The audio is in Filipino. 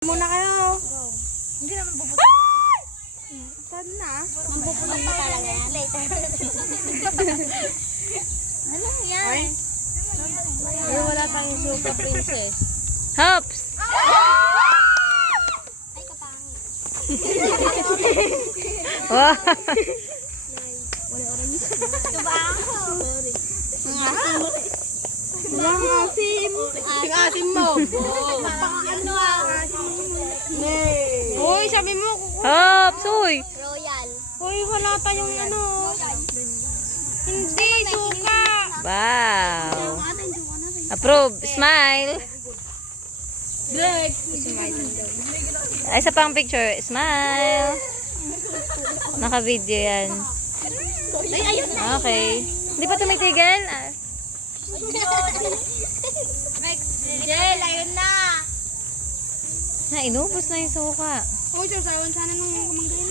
Muna kayo. Hindi naman bubutol. Saan na? Mambubulong pa talaga yan. Later. Ano yan? Ay, wala tayong suka, princess. Hops! Ay, kapangit. Wow! Tubaho. Walang asim. Yung asim mo. Ano ah? Uy, sabi mo. Hops! Uy! Royal. Uy, wala tayong ano. Hindi, suka. Wow! Approve! Smile! Black. Ay, isa pang picture. Smile! Naka-video yan. Ay, ayun na. Okay. Hindi pa tumitigil? Ah. Jel, ayun na. Inubos na yung suka. Uy, sasawan sana nung kumanggain.